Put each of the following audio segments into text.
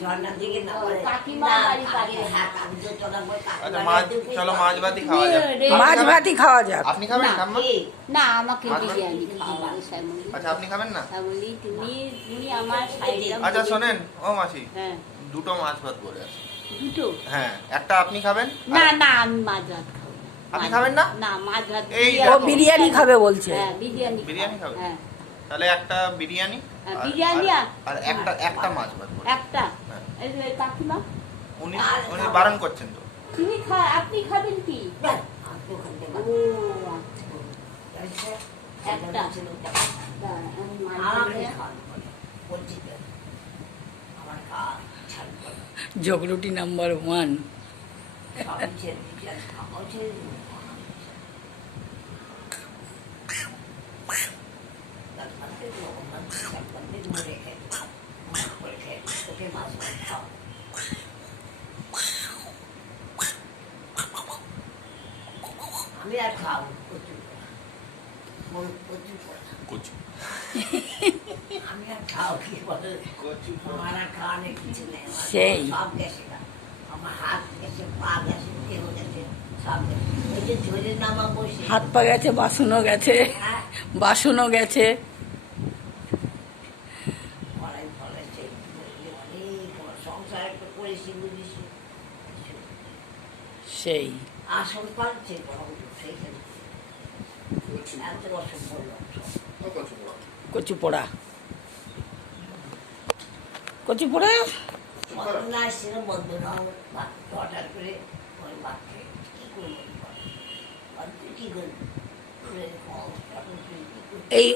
ঝর্ণার দিকে না বলে কাকিমা বাড়ি পাশে। হ্যাঁ আমি তো চলা বই আচ্ছা মাছ, চলো মাছ ভাতই খাওয়া যাক। মাছ ভাতই খাওয়া যাক। আপনি খাবেন না, ঠাম্মা? না আমাকে মাছ ভাত? বিরিয়ানি খাওয়া শ্যামলি। আচ্ছা আপনি খাবেন না? শ্যামলি তুমি আমার সাইডটা আচ্ছা শোনেন ও মাসি, হ্যাঁ দুটো মাছ ভাত করে আছে। দুটো হ্যাঁ, একটা আপনি খাবেন। না না আমি মাছ ভাত খাবো না। আপনি মাছ খাবেন না? না মাছ ভাত এই ও বিরিয়ানি খাবে বলছে। হ্যাঁ বিরিয়ানি বিরিয়ানি খাবে? হ্যাঁ তাহলে একটা বিরিয়ানি হ্যাঁ, আর- বিরিয়ানি আর- আর একটা মাছ ভাত করে। একটা হ্যাঁ। এই যে কাকিমা উনি বারণ করছেন তো। তুমি আপনি খাবেন কি আমি ওখান থেকে ও আচ্ছা। একটা দাঁড়া, আমি মাছ আমাকে ধরে- খাওয়ানো বলে বলছি তো, আমার খাওয়া ছাড়বো না। জগরুটি নাম্বার 1। সবই ছেড়ে দিচ্ছি, আর খাওয়াও ছেড়ে দিবো। তারপরে লবণ মাছ, তারপরে ধরে খেয়ে, মাছ করে খেয়ে, তোকে মাছ ভাত খাও। আমি আর খাবো প্রচুর প্রচুর করে। কচু। আমি আর খাও কি বলে আমার আর খাওয়ানোর কিছু নেই, আমার সেই। সব গেছে গা। আমার হাত গেছে, পা গেছে, দেহ গেছে, সব গেছে। ওই যে ঝোলে নামা বসে হাত পা গেছে, বাসনও গেছে, হ্যাঁ, বাসনও গেছে। কড়াই ফলাইছে, অনেক আমার সংসার একটা করেছি বুঝিস, সেই আসল পাচ্ছে সেইখানে এত অসম্ভব কচু পোড়া, কচু পোড়া। মতন না আসছিল বন্ধ না অর্ডার করে ওই ভাত খেয়ে কি করবো আর তুই কি করবি এই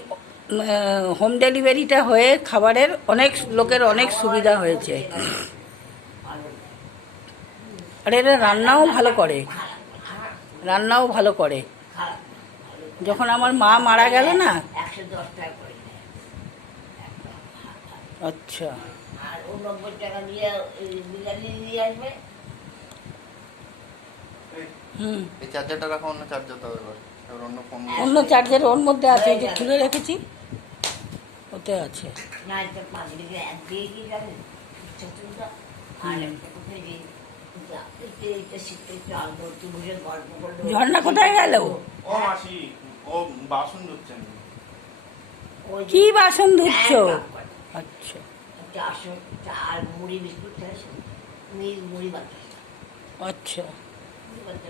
হোম ডেলিভারিটা হয়ে খাবারের অনেক লোকের অনেক সুবিধা হয়েছে। আর এরা রান্নাও ভালো করে, রান্নাও ভালো করে। খারাপ যখন আমার মা মারা গেল না, 110 টাকা করে নেয়। আচ্ছা, আর ও 90 টাকা নিয়ে বিরিয়ানি নিয়ে আসবে। হুম, এই চার্জারটা রাখো, অন্য চার্জার দাও এবার। এবার অন্য ফোন। অন্য চার্জার ওর মধ্যে আছে, এই যে খুলে রেখেছি ওতে আছে। না এটা 5 টাকা এক দিয়ে কি যাবে চতুর্থ আর একটা কোথায় যে এটা শীতের চাল ধরতে বসে গল্প করলো। ঝর্ণা কোথায় গেল? ও মাসি, ও বাসন ধুচ্ছেন। ওই যে কি বাসন ধুচ্ছো? এক কাপ করে। আচ্ছা, 400 আর মুড়ি বিস্কুট খাইছে, মুড়ি বাতাস আচ্ছা।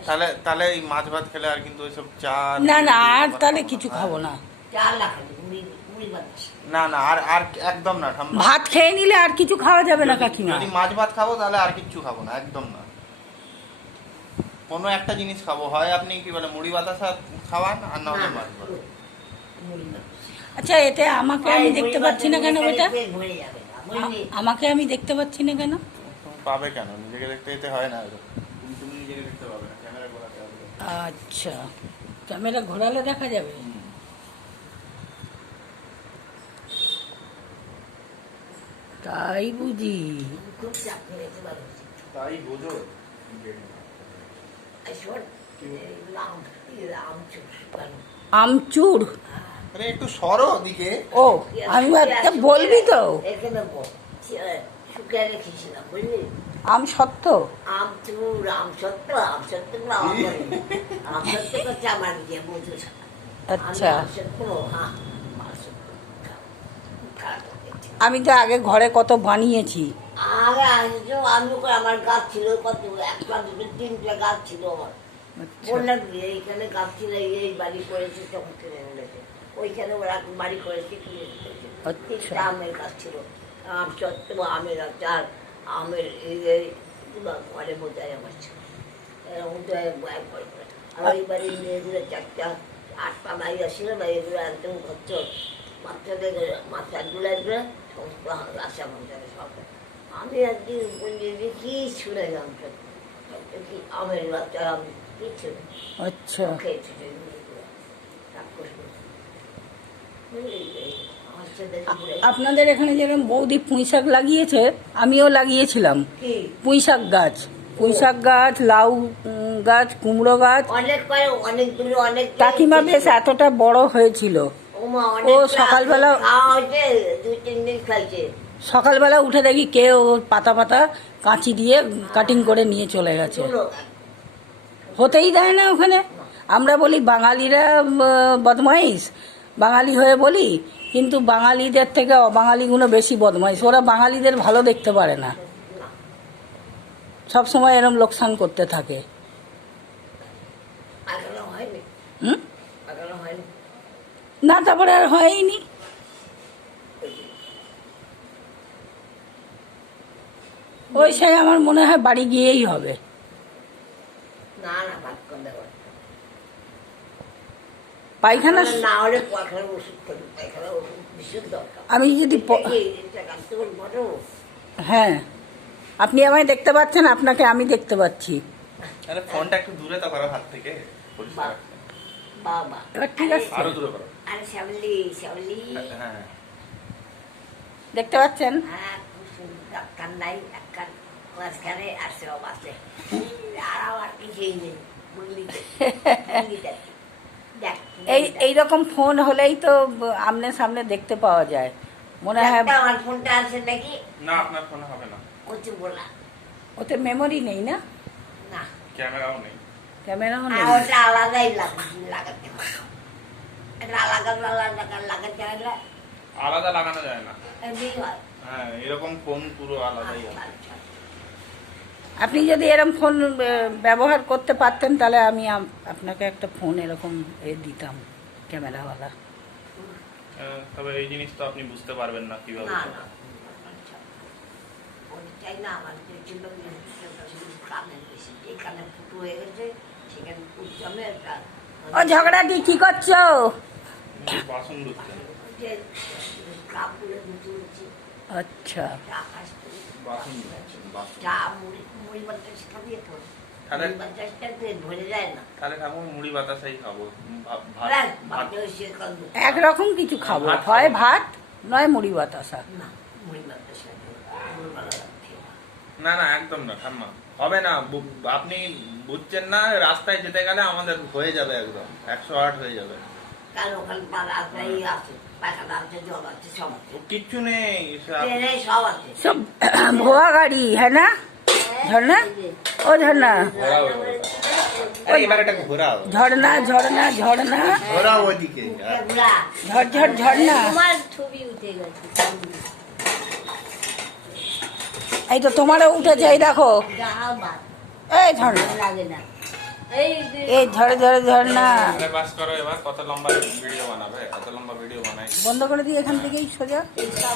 তাহলে তাহলে এই মাছ ভাত খেলে আর কিন্তু ওইসব চা না না, আর তাহলে কিছু খাবো না। 4 লাখ মুড়ি বাতাস। না না, আর আর একদম না ঠাম্মা। ভাত খেয়ে নিলে আর কিছু খাওয়া যাবে না কাকিমা। যদি মাছ ভাত খাবো তাহলে আর কিচ্ছু খাবো না, একদম না। কোনো একটা জিনিস খাবো, হয় আপনি কি বলে মুড়ি বাতাসা খাওয়ান, আর না হলে মাছ ভাত। মুড়ি বাতাস। আচ্ছা, এতে আমাকে আমি দেখতে পাচ্ছি না কেন বেটা? পেট ভরে যাবে না, বুঝলি? আমাকে আমি দেখতে পাচ্ছি না কেন? পাবে কেন? নিজেকে দেখতে যেতে হয় না এরকম। তুমি নিজেকে দেখতে পাবে না, ক্যামেরা ঘোরাতে হবে। আচ্ছা, ক্যামেরা ঘোরালে দেখা যাবে। তাই বুঝি। খুব চাপ নিতে পারো। তাই বোঝো। এই শোন, এই আমচুর শুকানো। আমচুর? আরে একটু সরো দিকে। ও, আমি ভাবতে বলবি তো। এখানে শুকিয়ে রেখেছিলাম, বুঝলি? আম সত্য? আমচুর, আমসত্ব গুলো আমার বলে। আমসত্ব করছে আমার দিয়ে বুঝো। আচ্ছা, আমসত্ব, হ্যাঁ, আমসত্ব খারাপ হয়েছে। আমি তো আগে ঘরে কত বানিয়েছি। আগে আসছো, আমি করে আমার গাছ ছিল কত, একটা দুটো তিনটা গাছ ছিল আমার। আচ্ছা, বললাম কি, এইখানে গাছ ছিল, এই বাড়ি করেছে, তখন কিনে এনেছে। ওইখানে ওরা বাড়ি করেছে, কিনে এনেছে। আচ্ছা। তিনটা আমের গাছ ছিল, আম সত্ত্ব, আমের আচার, আমের এগুলো ঘরে বোঝায় আমার ছিল। আর ওই বাড়ির মেয়েগুলো 4টা 8টা বাড়ি আসছিল, বাড়িগুলো একদম ঘচ্চ বাচ্চাদের মাথাগুলো এগুলো সমস্ত আসা মধ্যে সব। আমি একদিন বলি যে কি শুনে যাম কি আমের বাচ্চা আমি কিছু আচ্ছা। খেয়েছি রাক্ষস করছি, বুঝলি? আমার ছেলে আপনাদের এখানে যেরকম বৌদি পুঁই শাক লাগিয়েছে, আমিও লাগিয়েছিলাম কি পুঁই শাক গাছ। পুঁই শাক গাছ, লাউ গাছ, কুমড়ো গাছ। অনেক করে অনেকগুলো অনেক কাকিমা বেশ এতটা বড় হয়েছিল। ওমা ও অনেক সকালবেলা- খাওয়া হয়েছে, 2-3 দিন খাইছে। সকালবেলা উঠে দেখি কেউ পাতা পাতা কাঁচি দিয়ে কাটিং করে নিয়ে চলে গেছে। চলো, হতেই দেয় না ওখানে। আমরা বলি বাঙালিরা বদমাইশ, বাঙালি হয়ে বলি, কিন্তু বাঙালিদের থেকে অবাঙালিগুলো বেশি বদমাইশ। ওরা বাঙালিদের ভালো দেখতে পারে না, সব সময় এরম লোকসান করতে থাকে। এখনো হয়নি, হুম? এখনো হয়নি। না, তারপরে আর হয়নি। ওই সেই আমার মনে হয় বাড়ি গিয়েই হবে। না না, ভাত করে দেবো। পায়খানা না হলে পায়খানার ওষুধ খাবি, পায়খানার ওষুধ ভীষণ দরকার। আমি যদি কাটতে বলবো, হ্যাঁ, আপনি আমায় দেখতে পাচ্ছেন, আপনাকে আমি দেখতে পাচ্ছি। আরে ফোনটা একটু দূরে তো করো হাত থেকে, পরিষ্কার রাখতে। বাবা এবার ঠিক আছে, আরো দূরে করো। আরে শ্যামলি, শ্যামলি, হ্যাঁ, দেখতে পাচ্ছেন। হ্যাঁ, খুব সুন্দর। ডাক্তার নাই, ডাক্তার মাঝখানে আসছে, ও বাসে আর আমার কিছুই নেই, বুঝলি তো? বুঝলি তো? দেখ, এইরকম ফোন হলেই তো আমনে সামনে দেখতে পাওয়া যায়, মনে হয়। একটা আমার ফোনটা আছে নাকি? না আপনার ফোনে হবে না, কিছু বলা ওতে মেমোরি নেই না, না, ক্যামেরাও নেই। ক্যামেরাও আর নেই। ওটা আলাদাই লাগাতে হয়। এটা লাগাতে হলে আলাদা লাগানো যায় না। এমনি হয়। হ্যাঁ, এরকম ফোন পুরো আলাদাই আছে। আচ্ছা, আপনি যদি এরকম ফোন ব্যবহার করতে পারতেন, তাহলে আমি আপনাকে একটা ফোন এরকম দিতাম, ক্যামেরাওয়ালা। তবে এই জিনিস তো আপনি বুঝতে পারবেন না কিভাবে। না না, আচ্ছা। ওইটাই না, আমার যে ছিল কানে বেশি, এখানে ফুটো হয়ে গেছে, সেখানে ফুট জমে একটা ও ঝগড়াটি কি করছো? বাসন ধুচ্ছেন। যে কাপড়ে ধুতে হচ্ছে, আচ্ছা, আকাশ করে বাসন ধুচ্ছেন, বাসন। চা মুড়ি বাতাস খাবি তো, তাহলে মুড়ি বাতাসটা ধরে যায় না। তাহলে ঠাকুর মুড়ি বাতাসাই খাবো। দেখ, ভাত ভাতে সে খাবো একরকম কিছু খাবো, ভাত হয় খাবো। ভাত নয় মুড়ি বাতাসা। না, মুড়ি বাতাস দুপুরবেলা খেয়ে। না না, একদম না ঠাম্মা, হবে না। আপনি বুঝছেন না, রাস্তায় যেতে গেলে আমাদের হয়ে যাবে, একদম 108 হয়ে যাবে। কারণ ওখানে রাস্তায় আছে, পায়খানা আছে, জল আছে, সব আছে, কিচ্ছু নেই ট্রেনে সব আছে। সব ভুয়া গাড়ি, হ্যাঁ না ঝর্ণা? ও ঝর্ণা, এবার এটা ঘোরাও, ঝর্ণা ঝর্ণা ঝর্ণা, ঘোরাও ওইদিকে। বুড়া, ঝরঝর ঝর্ণা। তোমার ছবি উঠে গেছে। এই তো তোমারও উঠেছে, এই দেখো, যাও বাদ, এই ঝর্ণা, লাগে না। এই যে এই ঝরে ঝরে ঝর্ণা। বাস করো এবার, কত লম্বা ভিডিও বানাবে, কত লম্বা ভিডিও বানাই। বন্ধ করে দিই এখান থেকেই সোজা। এই সব